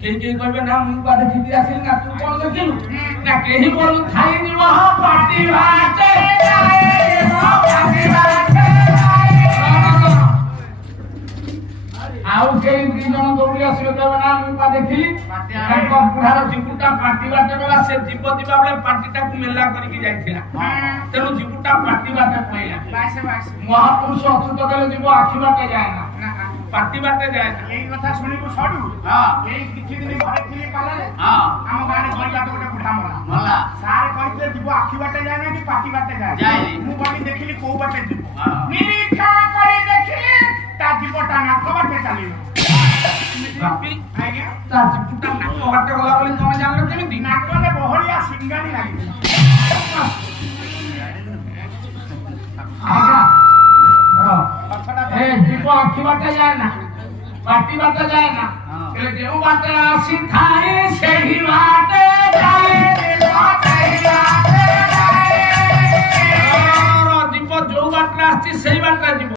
কেই কেই কইবে না মুই বাদে ঠিকই আসিল না তুই কোন দেখিলু না কেহি বলু খাই দিব পাটি ভাতে ଆଉ କେହି ଦି ଜଣ ଦୌଡ଼ି ଆସିବେ କହିବେ ନା ମୁଁ ପା ଦେଖିଲି ତାଙ୍କ ବୁଢ଼ାର ଜୀବୁଟା ପାଟି ବାଟେ ଗଲା ସେ ଜୀବ ଯିବା ବେଳେ ପାଟିଟାକୁ ମେଲା କରିକି ଯାଇଥିଲା ତେଣୁ ଜୀବୁଟା ପାଟି ବାଟେ ପଇଲା ମହାପୁରୁଷ ଅଚ୍ୟୁତ କଲେ ଯିବ ଆଖି ବାଟେ ଯାଏ ନା ପାଟି ବାଟେ ଯାଏ ନା ଏଇ କଥା ଶୁଣିବୁ ସଡୁ ଏଇ କିଛି ଦିନ ଘରେ ଥିଲି ପାଲାରେ ଆମ ଗାଁରେ ଗରିବାଟ ଗୋଟେ ବୁଢା ମଲା ସାରେ କହିଥିଲେ ଯିବ ଆଖି ବାଟେ ଯାଏ ନା କି ପାଟି ବାଟେ ଯାଏ ମୁଁ ଗଲି ଦେଖିଲି କୋଉ ବାଟେ ଯିବ ନିରୀକ୍ଷଣ କରି ଦେଖିଲି ତା ଜୀବଟା ନାକ ବାଟେ ଚାଲିବ ଆଜ୍ଞା ତା ଜୀବୁଟା ନାକ ବାଟେ ଗଲା ବୋଲି ତମେ ଜାଣିଲ କେମିତି ନାକରେ ବହଳିଆ ସିଙ୍ଗାଣି ଲାଗିଥିଲା जीव आखि बाटे जाए ना पाटी बाटे जाए ना जो बाटे आसी थाए से ही बाटे जाए जीव जो बाटे आसी से ही बाटे जीव